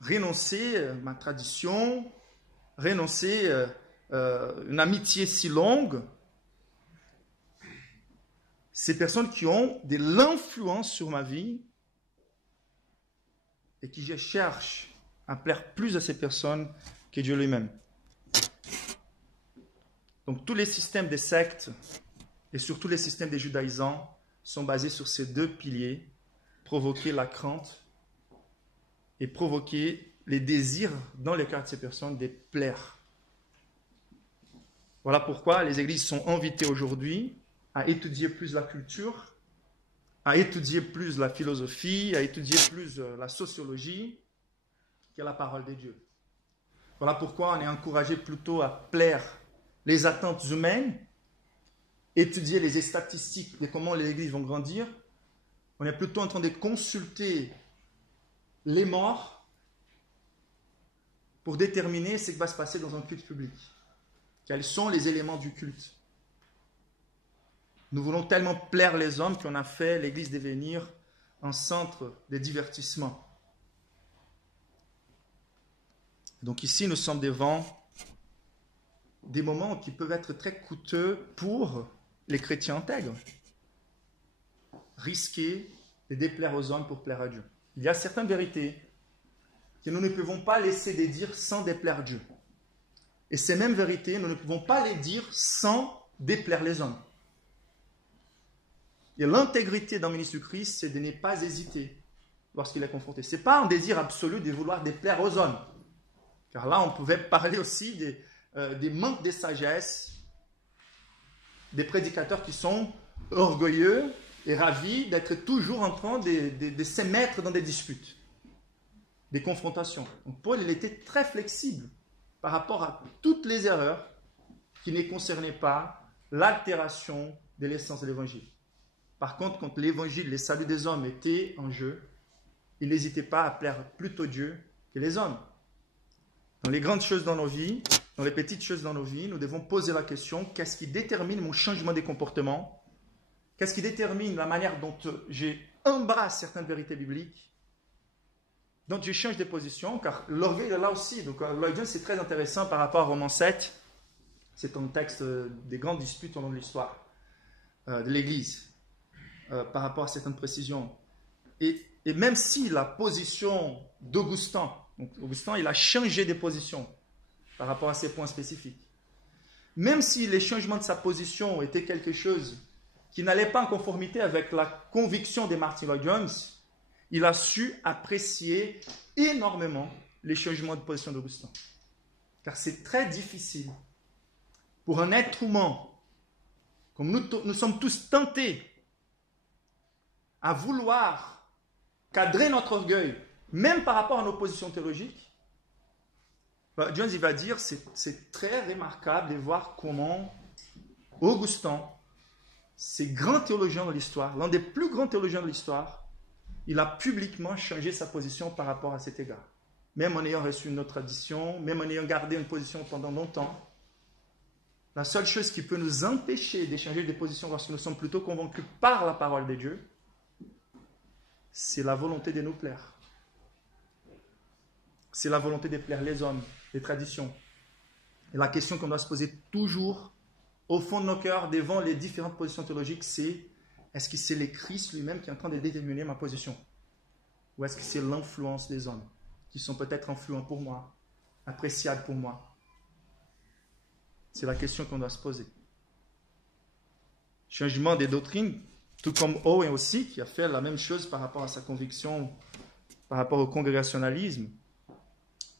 renoncer à ma tradition, renoncer à une amitié si longue? Ces personnes qui ont de l'influence sur ma vie et qui je cherche à plaire plus à ces personnes que Dieu lui-même. Donc tous les systèmes des sectes et surtout les systèmes des judaïsants sont basés sur ces deux piliers: provoquer la crainte et provoquer les désirs dans le cœur de ces personnes de plaire. Voilà pourquoi les églises sont invitées aujourd'hui à étudier plus la culture, à étudier plus la philosophie, à étudier plus la sociologie que la parole de Dieu. Voilà pourquoi on est encouragé plutôt à plaire les attentes humaines, étudier les statistiques de comment les églises vont grandir. On est plutôt en train de consulter les morts pour déterminer ce qui va se passer dans un culte public. Quels sont les éléments du culte? Nous voulons tellement plaire les hommes qu'on a fait l'église devenir un centre de divertissement. Donc ici, nous sommes devant des moments qui peuvent être très coûteux pour les chrétiens intègres. Risquer de déplaire aux hommes pour plaire à Dieu. Il y a certaines vérités que nous ne pouvons pas laisser de dire sans déplaire Dieu. Et ces mêmes vérités, nous ne pouvons pas les dire sans déplaire les hommes. Et l'intégrité d'un ministre du Christ, c'est de ne pas hésiter lorsqu'il est confronté. Ce n'est pas un désir absolu de vouloir déplaire aux hommes. Car là, on pouvait parler aussi des manques de sagesse, des prédicateurs qui sont orgueilleux et ravis d'être toujours en train de se mettre dans des disputes, des confrontations. Donc Paul, il était très flexible par rapport à toutes les erreurs qui ne concernaient pas l'altération de l'essence de l'évangile. Par contre, quand l'évangile, les saluts des hommes étaient en jeu, il n'hésitait pas à plaire plutôt Dieu que les hommes. Dans les grandes choses dans nos vies, dans les petites choses dans nos vies, nous devons poser la question, qu'est-ce qui détermine mon changement des comportements? Qu'est-ce qui détermine la manière dont j'embrasse certaines vérités bibliques, dont je change des positions? Car l'orgueil est là aussi. Donc, Lloyd Jones, c'est très intéressant par rapport à Romains 7. C'est un texte des grandes disputes au long de l'histoire de l'Église par rapport à certaines précisions. Et même si la position d'Augustin, donc Augustin, il a changé des positions par rapport à ces points spécifiques. Même si les changements de sa position étaient quelque chose qui n'allait pas en conformité avec la conviction de Martyn Lloyd-Jones, il a su apprécier énormément les changements de position d'Augustin. Car c'est très difficile pour un être humain, comme nous sommes tous tentés à vouloir cadrer notre orgueil, même par rapport à nos positions théologiques. Jones, il va dire, c'est très remarquable de voir comment Augustin, ces grands théologiens de l'histoire, l'un des plus grands théologiens de l'histoire, il a publiquement changé sa position par rapport à cet égard. Même en ayant reçu une autre tradition, même en ayant gardé une position pendant longtemps, la seule chose qui peut nous empêcher d'échanger des positions lorsque nous sommes plutôt convaincus par la parole de Dieu, c'est la volonté de nous plaire. C'est la volonté de plaire les hommes, les traditions. Et la question qu'on doit se poser toujours au fond de nos cœurs, devant les différentes positions théologiques, c'est: est-ce que c'est le Christ lui-même qui est en train de déterminer ma position? Ou est-ce que c'est l'influence des hommes qui sont peut-être influents pour moi, appréciables pour moi? C'est la question qu'on doit se poser. Changement des doctrines, tout comme Owen aussi, qui a fait la même chose par rapport à sa conviction, par rapport au congrégationalisme.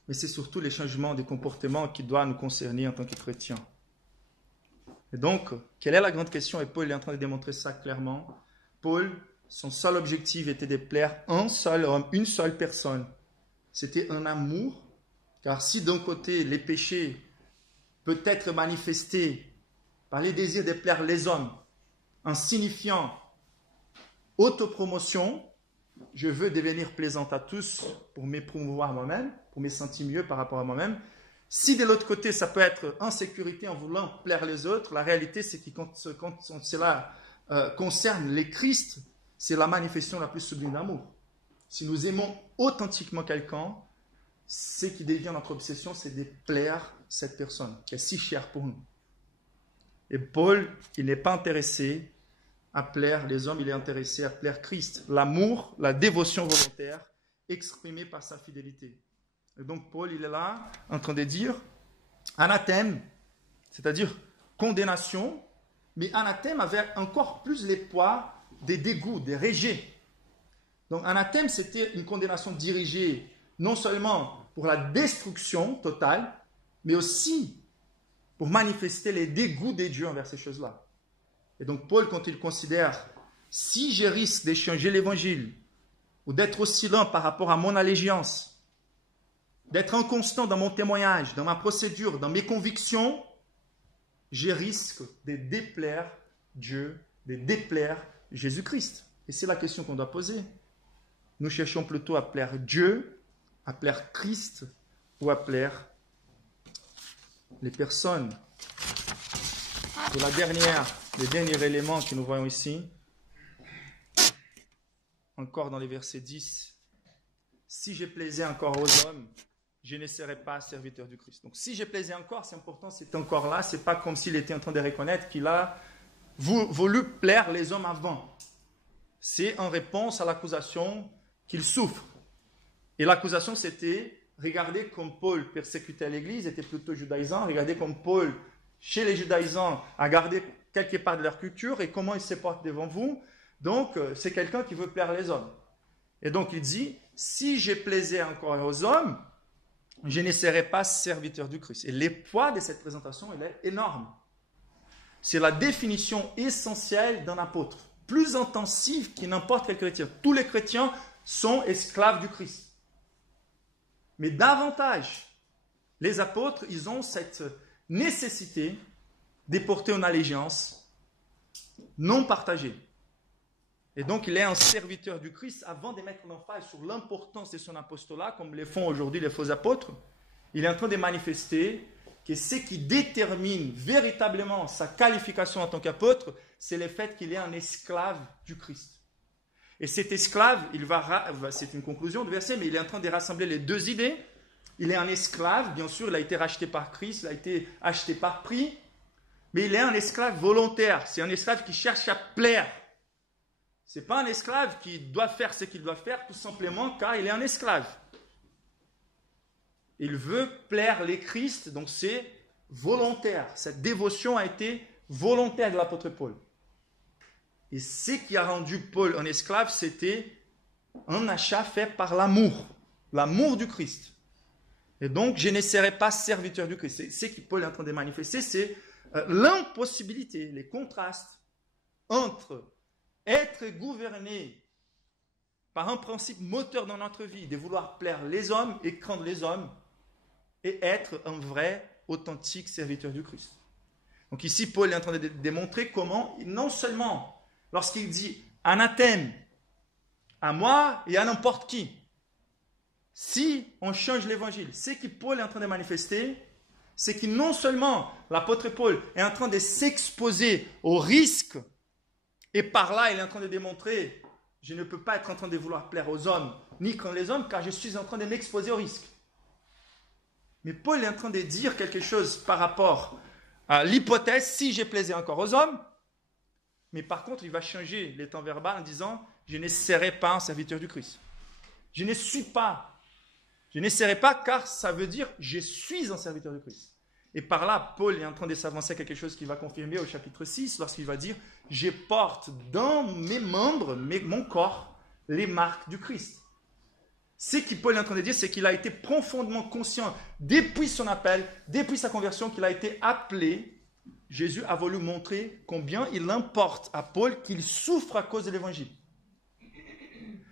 Mais c'est surtout les changements des comportements qui doivent nous concerner en tant que chrétiens. Et donc, quelle est la grande question? Et Paul est en train de démontrer ça clairement. Paul, son seul objectif était de plaire un seul homme, une seule personne. C'était un amour, car si d'un côté, les péchés peuvent être manifestés par les désirs de plaire les hommes, en signifiant autopromotion, je veux devenir plaisante à tous pour m'éprouvoir moi-même, pour me sentir mieux par rapport à moi-même. Si de l'autre côté, ça peut être insécurité en voulant plaire les autres, la réalité, c'est que quand cela concerne les Christ, c'est la manifestation la plus sublime d'amour. Si nous aimons authentiquement quelqu'un, ce qui devient notre obsession, c'est de plaire cette personne qui est si chère pour nous. Et Paul, il n'est pas intéressé à plaire les hommes, il est intéressé à plaire Christ. L'amour, la dévotion volontaire exprimée par sa fidélité. Et donc Paul, il est là en train de dire anathème, c'est-à-dire condamnation, mais anathème avec encore plus les poids des dégoûts, des rejets. Donc anathème, c'était une condamnation dirigée non seulement pour la destruction totale, mais aussi pour manifester les dégoûts des dieux envers ces choses-là. Et donc Paul, quand il considère, si je risque d'échanger l'évangile, ou d'être oscillant par rapport à mon allégeance, d'être inconstant dans mon témoignage, dans ma procédure, dans mes convictions, je risque de déplaire Dieu, de déplaire Jésus-Christ. Et c'est la question qu'on doit poser. Nous cherchons plutôt à plaire Dieu, à plaire Christ, ou à plaire les personnes. Pour le dernier élément que nous voyons ici, encore dans les versets 10, si je plaisais encore aux hommes, je ne serais pas serviteur du Christ. Donc si je plaisais encore, c'est important, c'est encore là, c'est pas comme s'il était en train de reconnaître qu'il a voulu plaire les hommes avant. C'est en réponse à l'accusation qu'il souffre. Et l'accusation, c'était: regardez comme Paul persécutait l'Église, était plutôt judaïsant, regardez comme Paul, chez les judaïsants, a gardé quelque part de leur culture et comment il se porte devant vous. Donc, c'est quelqu'un qui veut plaire les hommes. Et donc, il dit, si je plaisais encore aux hommes, je ne serais pas serviteur du Christ. Et le poids de cette présentation, il est énorme. C'est la définition essentielle d'un apôtre, plus intensive que n'importe quel chrétien. Tous les chrétiens sont esclaves du Christ. Mais davantage, les apôtres, ils ont cette nécessité de porter une allégeance non partagée. Et donc, il est un serviteur du Christ avant de mettre l'emphase sur l'importance de son apostolat, comme le font aujourd'hui les faux apôtres. Il est en train de manifester que ce qui détermine véritablement sa qualification en tant qu'apôtre, c'est le fait qu'il est un esclave du Christ. Et cet esclave, c'est une conclusion du verset, mais il est en train de rassembler les deux idées. Il est un esclave, bien sûr, il a été racheté par Christ, il a été acheté par prix, mais il est un esclave volontaire. C'est un esclave qui cherche à plaire. Ce n'est pas un esclave qui doit faire ce qu'il doit faire tout simplement car il est un esclave. Il veut plaire les Christ, donc c'est volontaire. Cette dévotion a été volontaire de l'apôtre Paul. Et ce qui a rendu Paul un esclave, c'était un achat fait par l'amour du Christ. Et donc, je ne serai pas serviteur du Christ. Ce que Paul est en train de manifester, c'est l'impossibilité, les contrastes entre être gouverné par un principe moteur dans notre vie, de vouloir plaire les hommes et craindre les hommes, et être un vrai, authentique serviteur du Christ. Donc ici, Paul est en train de démontrer comment, non seulement lorsqu'il dit anathème à moi et à n'importe qui, si on change l'évangile, ce que Paul est en train de manifester, c'est que non seulement l'apôtre Paul est en train de s'exposer au risque, et par là, il est en train de démontrer, je ne peux pas être en train de vouloir plaire aux hommes, ni craindre les hommes, car je suis en train de m'exposer au risque. Mais Paul est en train de dire quelque chose par rapport à l'hypothèse, si j'ai plaisir encore aux hommes, mais par contre, il va changer les temps verbal en disant, je ne serai pas un serviteur du Christ. Je ne suis pas. Je ne serai pas, car ça veut dire, je suis un serviteur du Christ. Et par là, Paul est en train de s'avancer à quelque chose qu'il va confirmer au chapitre 6, lorsqu'il va dire, je porte dans mes membres, mon corps, les marques du Christ. Ce que Paul est en train de dire, c'est qu'il a été profondément conscient, depuis son appel, depuis sa conversion, qu'il a été appelé. Jésus a voulu montrer combien il importe à Paul qu'il souffre à cause de l'évangile.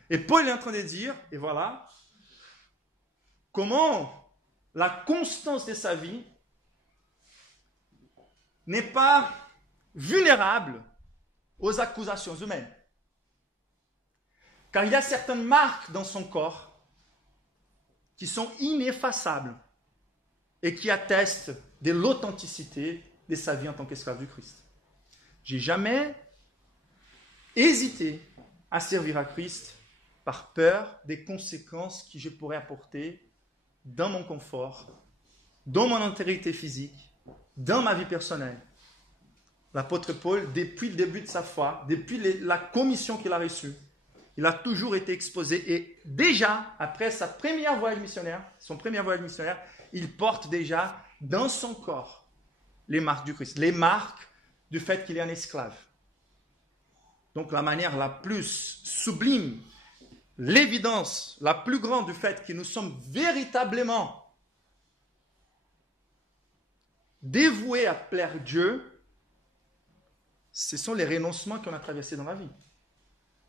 Et Paul est en train de dire, et voilà, comment la constance de sa vie n'est pas vulnérable aux accusations humaines. Car il y a certaines marques dans son corps qui sont ineffaçables et qui attestent de l'authenticité de sa vie en tant qu'esclave du Christ. J'ai jamais hésité à servir à Christ par peur des conséquences que je pourrais apporter dans mon confort, dans mon intégrité physique, dans ma vie personnelle. L'apôtre Paul, depuis le début de sa foi, depuis la commission qu'il a reçue, il a toujours été exposé et déjà, après son premier voyage missionnaire, il porte déjà dans son corps les marques du Christ, les marques du fait qu'il est un esclave. Donc la manière la plus sublime, l'évidence la plus grande du fait que nous sommes véritablement dévoués à plaire Dieu, ce sont les renoncements qu'on a traversés dans la vie.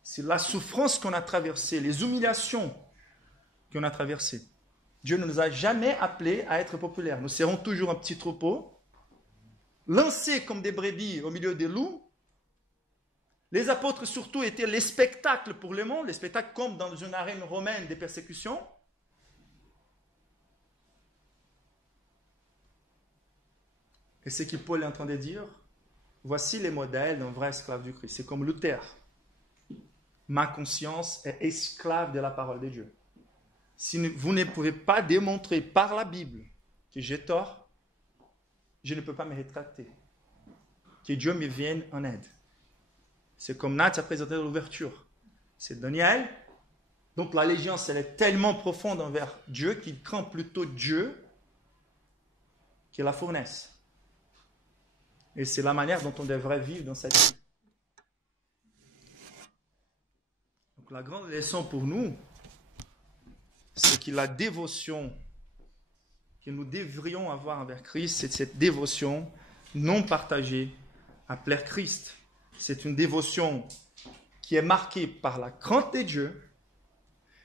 C'est la souffrance qu'on a traversée, les humiliations qu'on a traversées. Dieu ne nous a jamais appelés à être populaires. Nous serons toujours un petit troupeau, lancés comme des brebis au milieu des loups. Les apôtres surtout étaient les spectacles pour le monde, les spectacles comme dans une arène romaine des persécutions. Et ce que Paul est en train de dire, voici les modèles d'un vrai esclave du Christ. C'est comme Luther. Ma conscience est esclave de la parole de Dieu. Si vous ne pouvez pas démontrer par la Bible que j'ai tort, je ne peux pas me rétracter. Que Dieu me vienne en aide. C'est comme Nat a présenté dans l'ouverture. C'est Daniel. Donc l'allégeance, elle est tellement profonde envers Dieu qu'il craint plutôt Dieu que la fournaise. Et c'est la manière dont on devrait vivre dans cette vie. Donc la grande leçon pour nous, c'est que la dévotion que nous devrions avoir envers Christ, c'est cette dévotion non partagée à plaire Christ. C'est une dévotion qui est marquée par la crainte de Dieu,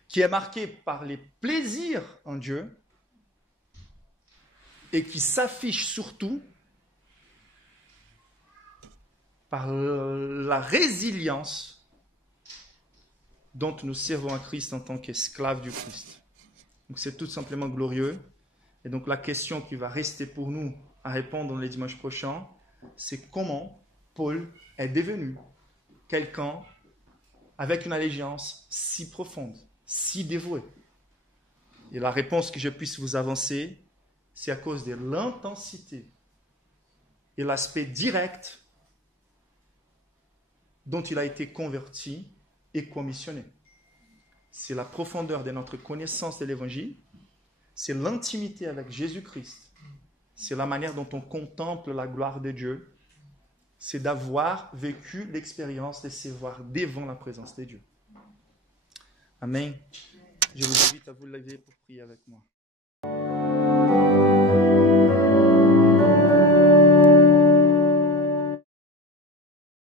qui est marquée par les plaisirs en Dieu et qui s'affiche surtout par la résilience dont nous servons à Christ en tant qu'esclaves du Christ. Donc c'est tout simplement glorieux. Et donc la question qui va rester pour nous à répondre les dimanches prochains, c'est comment Paul est devenu quelqu'un avec une allégeance si profonde, si dévouée. Et la réponse que je puisse vous avancer, c'est à cause de l'intensité et l'aspect direct dont il a été converti et commissionné. C'est la profondeur de notre connaissance de l'Évangile, c'est l'intimité avec Jésus-Christ, c'est la manière dont on contemple la gloire de Dieu, c'est d'avoir vécu l'expérience de se voir devant la présence de Dieu. Amen. Je vous invite à vous lever pour prier avec moi.